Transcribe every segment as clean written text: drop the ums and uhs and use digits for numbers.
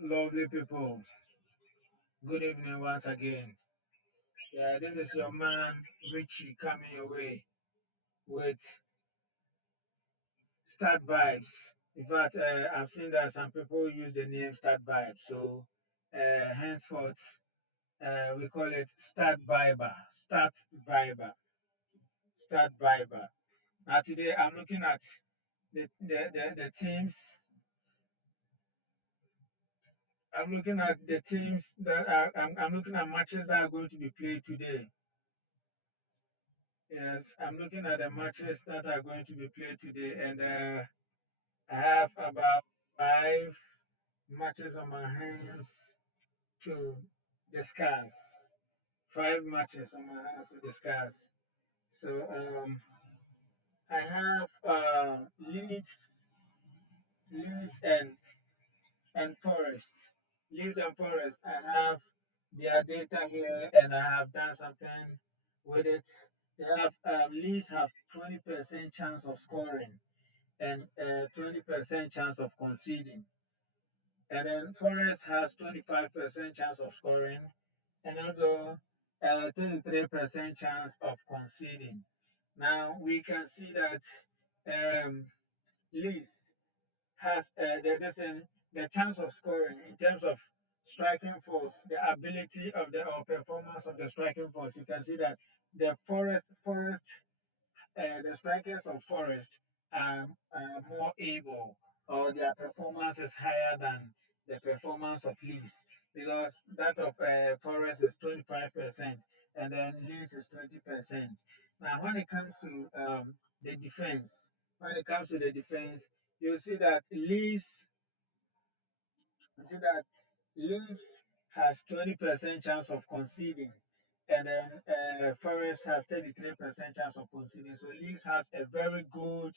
lovely people. Good evening once again. Yeah, this is your man Richie coming your way with Start Vibes. In fact, I've seen that some people use the name Start Vibes, so henceforth we call it Start Viber. Start Viber. Now today I'm looking at the teams. I'm looking at the teams that I'm looking at matches that are going to be played today. Yes, I'm looking at the matches that are going to be played today, and I have about 5 matches on my hands to discuss. 5 matches on my hands to discuss. So I have Leeds and Forest. Leeds and Forest. I have their data here, and I have done something with it. They have Leeds have 20% chance of scoring and 20% chance of conceding. And then Forest has 25% chance of scoring and also 33% chance of conceding. Now we can see that um, Leeds has the chance of scoring in terms of striking force, the ability of the or performance of the striking force. You can see that the strikers of Forest are more able, or their performance is higher than the performance of Leeds, because that of Forest is 25% and then Leeds is 20%. Now, when it comes to the defense, when it comes to the defense, you see that you see that Leeds has 20% chance of conceding, and then Forest has 33% chance of conceding. So Leeds has a very good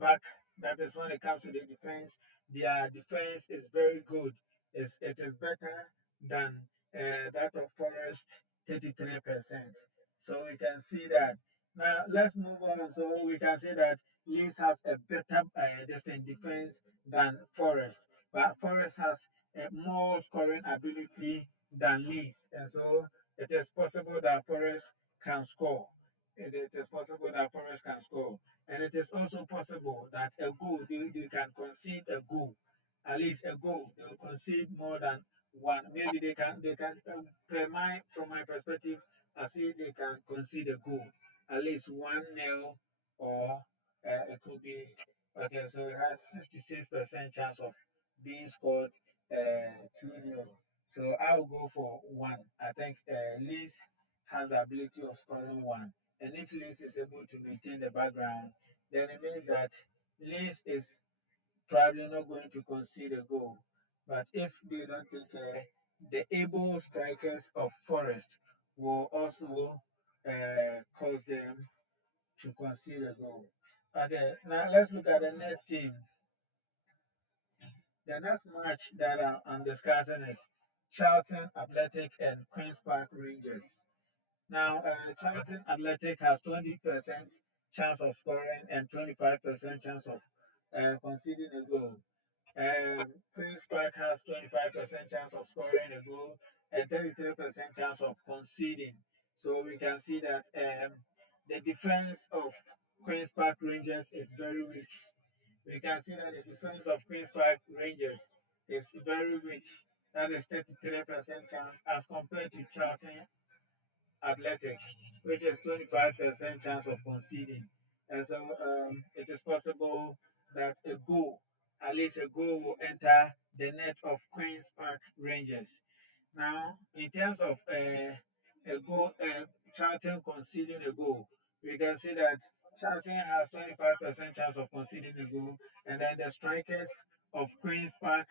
back. That is when it comes to the defense. Their defense is very good. It is better than that of Forest, 33%. So we can see that. Now let's move on. So we can see that Leeds has a better distant defense than Forest, but Forest has more scoring ability than Leeds, and so it is possible that Forest can score. It is possible that Forest can score, and it is also possible that a goal they can concede a goal, at least a goal. They will concede more than one. Maybe they can from my perspective, I see they can concede a goal, at least 1-0, or it could be okay. So it has 56% chance of being scored 2-0. So I'll go for one. I think Leeds has the ability of scoring one. And if Leeds is able to maintain the background, then it means that Leeds is probably not going to concede a goal. But if they don't take care, the able strikers of Forest will also cause them to concede a goal. Okay, now let's look at the next team. The next match that I'm discussing is Charlton Athletic and Queen's Park Rangers. Now, Charlton Athletic has 20% chance of scoring and 25% chance of conceding a goal. Queen's Park has 25% chance of scoring a goal and 33% chance of conceding. So we can see that the defense of Queen's Park Rangers is very weak. We can see that the defense of Queen's Park Rangers is very weak. That is 33% chance as compared to Charlton Athletic, which is 25% chance of conceding. And so it is possible that at least a goal, will enter the net of Queen's Park Rangers. Now, in terms of a goal, Charlton conceding a goal, we can see that Charlton has 25% chance of conceding a goal, and then the strikers of Queen's Park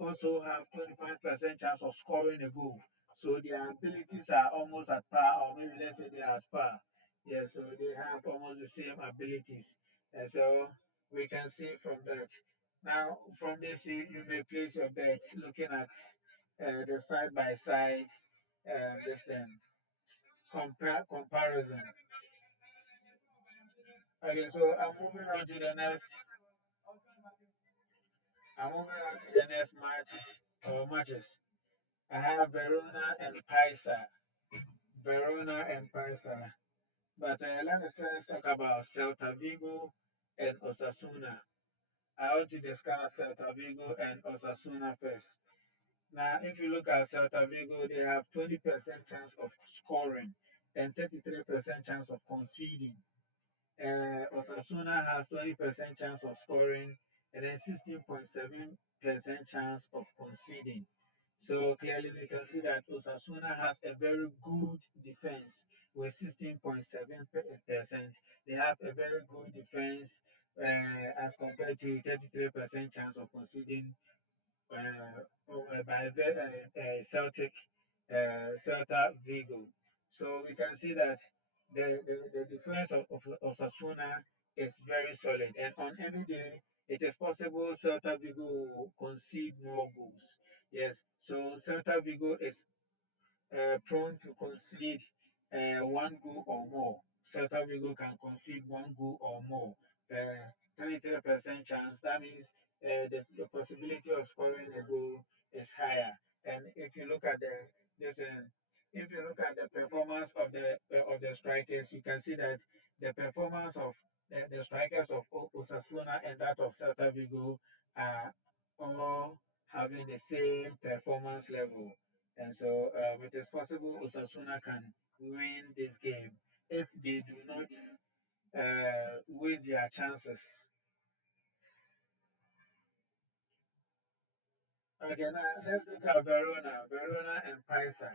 also have 25% chance of scoring a goal. So their abilities are almost at par, or maybe let's say they are at par. Yeah, so they have almost the same abilities. And so we can see from that. Now, from this, you may place your bet looking at the side by side this thing comparison. Okay, so I'm moving on to the next match. matches. I have Verona and Pisa. Verona and Pisa. But let me first talk about Celta Vigo and Osasuna. I want to discuss Celta Vigo and Osasuna first. Now, if you look at Celta Vigo, they have 20% chance of scoring and 33% chance of conceding. Osasuna has 20% chance of scoring and then 16.7% chance of conceding. So clearly we can see that Osasuna has a very good defense with 16.7%. They have a very good defense as compared to 33% chance of conceding by Celtic, Celta Vigo. So we can see that the defense of Osasuna is very solid. And on any day, it is possible Celta Vigo will concede more goals. Yes, so Celta Vigo is prone to concede one goal or more. Celta Vigo can concede one goal or more. 33% chance. That means the possibility of scoring a goal is higher. And if you look at this, if you look at the performance of the strikers, you can see that the performance of the strikers of Osasuna and that of Celta Vigo are all having the same performance level. And so it is possible Osasuna can win this game if they do not waste their chances. Okay, now let's look at Verona. Verona and Pisa.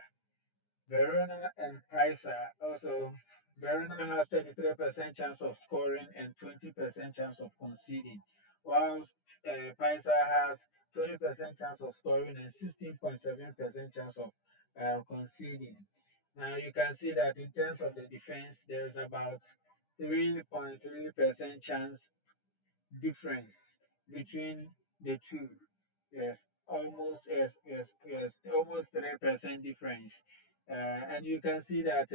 Verona and Pisa also. Verona has 33% chance of scoring and 20% chance of conceding, whilst Pisa has 20% chance of scoring and 16.7% chance of conceding. Now you can see that in terms of the defense, there's about 3.3% chance difference between the two. Yes, almost 3% difference. And you can see that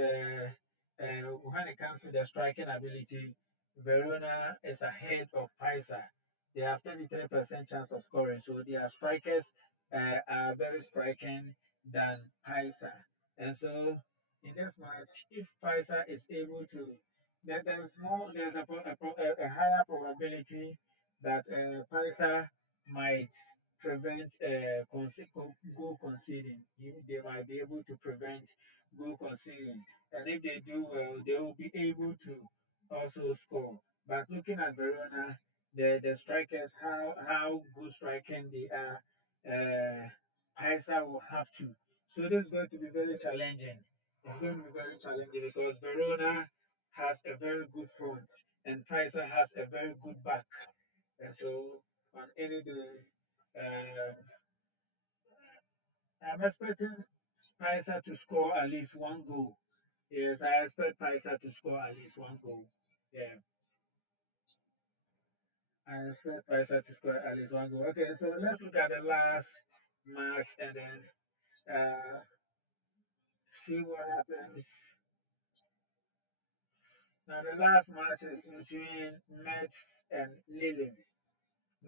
when it comes to the striking ability, Verona is ahead of Pisa. They have 33% chance of scoring, so their strikers are very striking than Pisa. And so in this match, if Pisa is able to, then there's a higher probability that Pisa might prevent goal conceding. They might be able to prevent goal conceding. And if they do well, they will be able to also score. But looking at Verona, the strikers, how good striking they are, Pisa will have to. So this is going to be very challenging. It's going to be very challenging because Verona has a very good front and Pisa has a very good back. And so on any day, um, I'm expecting Pisa to score at least one goal. Yes, I expect Pisa to score at least one goal. Yeah, I expect Pisa to score at least one goal. Okay, so let's look at the last match and then see what happens. Now, the last match is between Metz and Lille.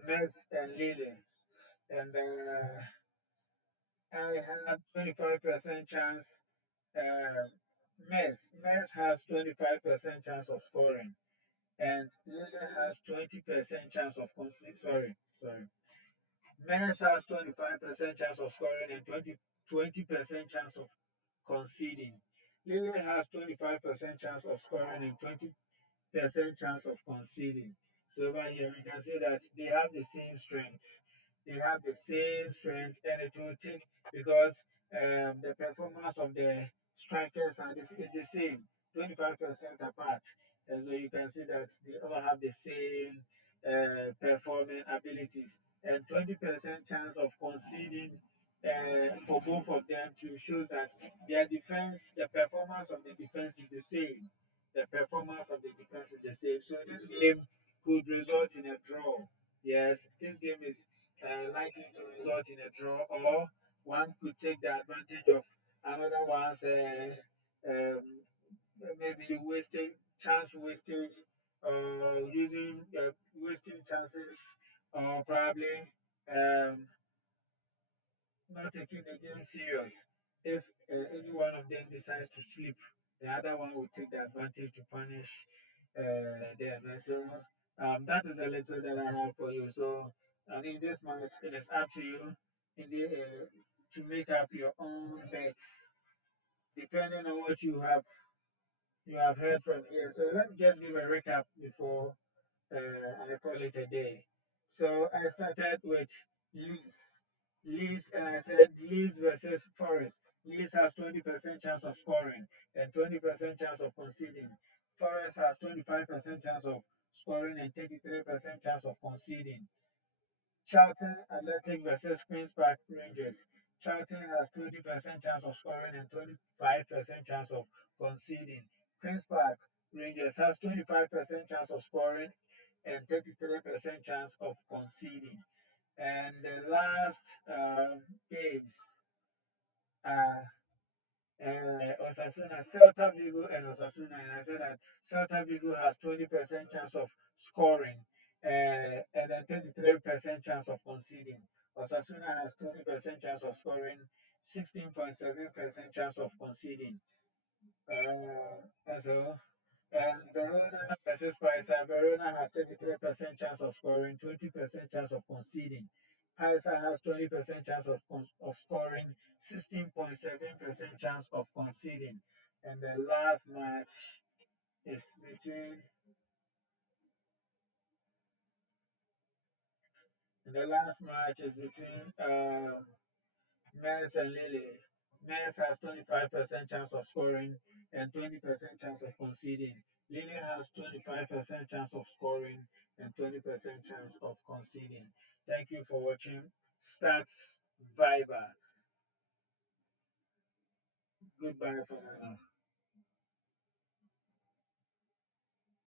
Metz and Lille. And I have 25% chance. Uh, Metz has 25% chance of scoring, and Lille has 20% chance of conceding. Sorry. Metz has 25% chance of scoring and 20% chance of conceding. Lille has 25% chance of scoring and 20% chance of conceding. So over here, we can see that they have the same strength. They have the same strength, and it will take because the performance of the strikers is the same, 25% apart. And so you can see that they all have the same performing abilities, and 20% chance of conceding for both of them to show that their defense, the performance of the defense is the same. The performance of the defense is the same. So this game could result in a draw. Yes, this game is likely to result in a draw, or one could take the advantage of another one's maybe wasting chance wastage, using wasting chances, or probably um, not taking the game serious. If any one of them decides to sleep, the other one will take the advantage to punish them. And so that is a little that I have for you. So and in this month, it is up to you to make up your own bets depending on what you have heard from here. So let me just give a recap before I call it a day. So I started with Leeds. Leeds, and I said Leeds versus Forest. Leeds has 20% chance of scoring and 20% chance of conceding. Forest has 25% chance of scoring and 33% chance of conceding. Charlton Athletic versus Queen's Park Rangers. Charlton has 20% chance of scoring and 25% chance of conceding. Queen's Park Rangers has 25% chance of scoring and 33% chance of conceding. And the last games are Osasuna, Celta Vigo, and Osasuna. And I said that Celta Vigo has 20% chance of scoring and then 33% chance of conceding. Osasuna has 20% chance of scoring, 16.7% chance of conceding. So, and Verona versus Paisa, Verona has 33% chance of scoring, 20% chance of conceding. Paisa has 20% chance of scoring, 16.7% chance of conceding. And the last match is between Mens and Lille. Mens has 25% chance of scoring and 20% chance of conceding. Lille has 25% chance of scoring and 20% chance of conceding. Thank you for watching Stats Viber. Goodbye for now.